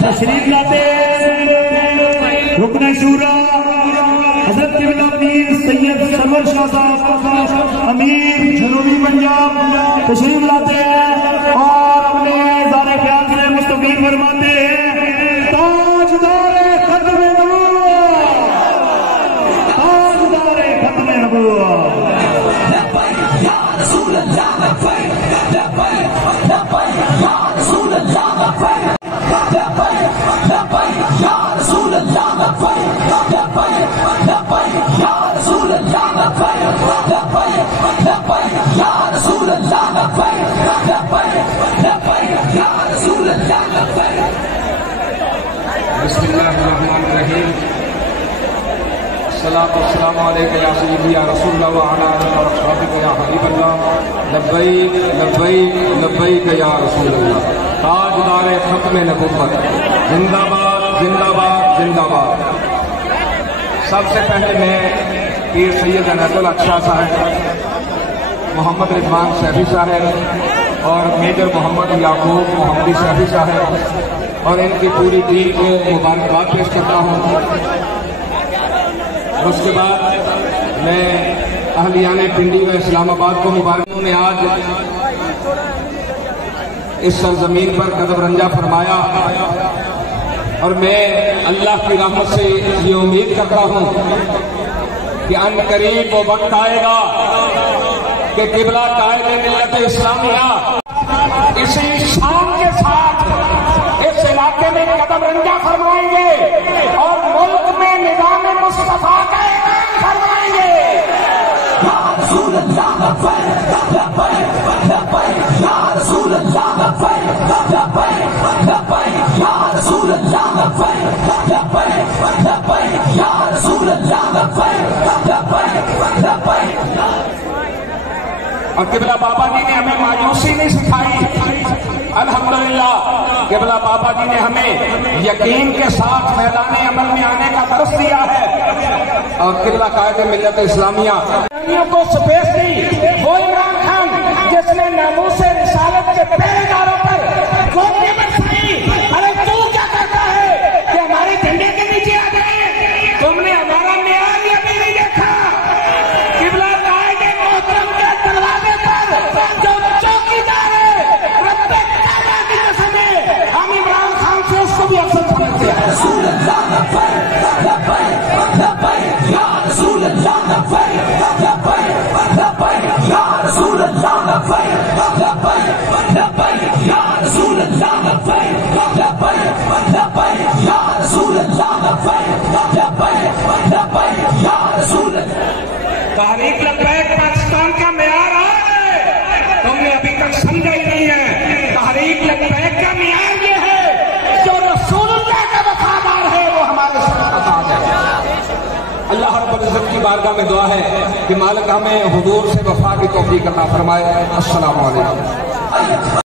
तशरीफ लाते रुकने शूरा हजरत क़िबला पीर सैयद सरवर शाह साहब अमीर जनूबी पंजाब तशरीफ लाते हैं और अपने ज़ारे ख्याल से मुस्तक़ील फरमाते हैं ताजदारे खत्म नबूवत, ताजदारे खत्म नबूवत। बिस्मिल्लाहिर्रहमानिर्रहीम। अस्सलातु वस्सलामु अलैका या सय्यदी या रसूलल्लाह व अला आलिका व अस्हाबिका या हबीबल्लाह। लब्बैक लब्बैक लब्बैक या रसूलल्लाह। ताजदारे खत्म नबुव्वत, जिंदाबाद जिंदाबाद जिंदाबाद। सबसे पहले मैं पीर सैयद अनायतुल हक शाह साहब, मोहम्मद रिजवान सैफी साहब और मेजर मोहम्मद याकूब मोहम्मदी सैफी साहब और इनकी पूरी टीम को मुबारकबाद पेश करता हूँ। उसके बाद मैं अहलियाने पिंडी व इस्लामाबाद को मुबारक ने आज इस सरजमीन पर कदम रंजा फरमाया और मैं अल्लाह की रहमत से ये उम्मीद करता हूँ कि अनकरीब वो वक्त आएगा कि क़िबला कायद मिल्लत इस्लामिया इसी शान के साथ इस इलाके में कदम रंजा फरमाएंगे और मुल्क में निज़ाम मुस्तफा का ऐलान फरमाएंगे। और क़िबला बाबा जी ने हमें मायूसी नहीं सिखाई। अल्हम्दुलिल्लाह क़िबला बाबा जी ने हमें यकीन के साथ मैदान अमल में आने का दर्स दिया है और क़िबला कायद मिल्लत इस्लामिया को स्पेस दी। वो इमरान खान जिसने नामूस रिसालत के पहरेदारों पर गोलियां बरसाई, अरे तू क्या करता है कि हमारे झंडे के नीचे आ गए? तुमने हमारा न्याय अभी नहीं देखा। क़िबला कायद मोहतरम के दरवाजे पर जो चौकीदार है रब्बे काबा की कसम है, हम इमरान खान से उसको भी अफसर समझते हैं। तहरीक लब्बैक पाकिस्तान का मेयार है, तुमने अभी तक समझा ही नहीं है। तहरीक लब्बैक का मेयार ये है जो रसूलुल्लाह का वफादार है वो हमारे साथ है। अल्लाह रब्बुल इज्जत की बारगाह में दुआ है कि मालिक हमें हुजूर से वफा की तौफीक अता फरमाए। अस्सलामु अलैकुम।